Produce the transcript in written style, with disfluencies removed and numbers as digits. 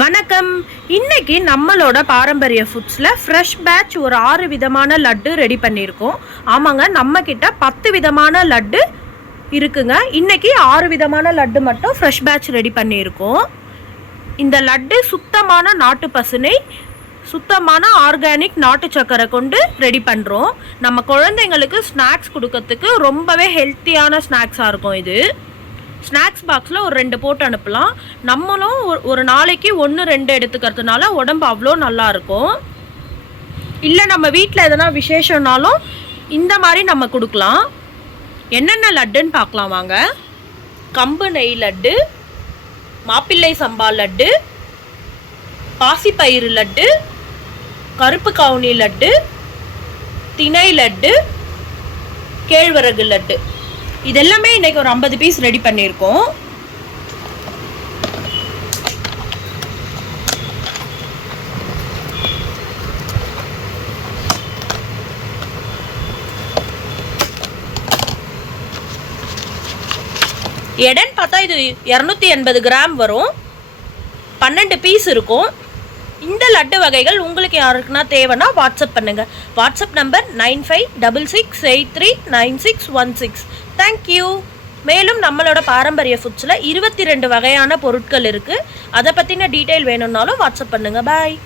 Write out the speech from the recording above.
வணக்கம். இன்னைக்கு நம்மளோட பாரம்பரிய ஃபுட்ஸில் ஃப்ரெஷ் பேட்ச் ஒரு 6 விதமான லட்டு ரெடி பண்ணியிருக்கோம். ஆமாங்க, நம்மக்கிட்ட 10 விதமான லட்டு இருக்குங்க. இன்னைக்கு 6 விதமான லட்டு மட்டும் ஃப்ரெஷ் பேட்ச் ரெடி பண்ணியிருக்கோம். இந்த லட்டு சுத்தமான நாட்டு பசுனை, சுத்தமான ஆர்கானிக் நாட்டு சக்கரை கொண்டு ரெடி பண்ணுறோம். நம்ம குழந்தைங்களுக்கு ஸ்நாக்ஸ் கொடுக்கறதுக்கு ரொம்பவே ஹெல்த்தியான ஸ்நாக்ஸாக இருக்கும். இது ஸ்நாக்ஸ் பாக்ஸில் ஒரு 2 போட்டு அனுப்பலாம். நம்மளும் ஒரு நாளைக்கு 1-2 எடுத்துக்கிறதுனால உடம்பு அவ்வளோ நல்லாயிருக்கும். இல்லை நம்ம வீட்டில் எதனா விசேஷம்னாலும் இந்த மாதிரி நம்ம கொடுக்கலாம். என்னென்ன லட்டுன்னு பார்க்கலாம் வாங்க. கம்பு நெய் லட்டு, மாப்பிள்ளை சம்பா லட்டு, பாசிப்பயிறு லட்டு, கருப்பு கவுனி லட்டு, திணை லட்டு, கேழ்வரகு லட்டு. இதெல்லாமே இன்றைக்கி ஒரு 50 பீஸ் ரெடி பண்ணியிருக்கோம். எடைன்னு பார்த்தா இது 280 கிராம் வரும். 12 பீஸ் இருக்கும். இந்த லட்டு வகைகள் உங்களுக்கு யாருக்குன்னா தேவைன்னா வாட்ஸ்அப் பண்ணுங்கள். WhatsApp number 9566839616. தேங்க்யூ. மேலும் நம்மளோட பாரம்பரிய ஃபுட்ஸில் 22 வகையான பொருட்கள் இருக்குது. அதை பற்றின டீட்டெயில் வேணும்னாலும் வாட்ஸ்அப் பண்ணுங்கள். பாய்.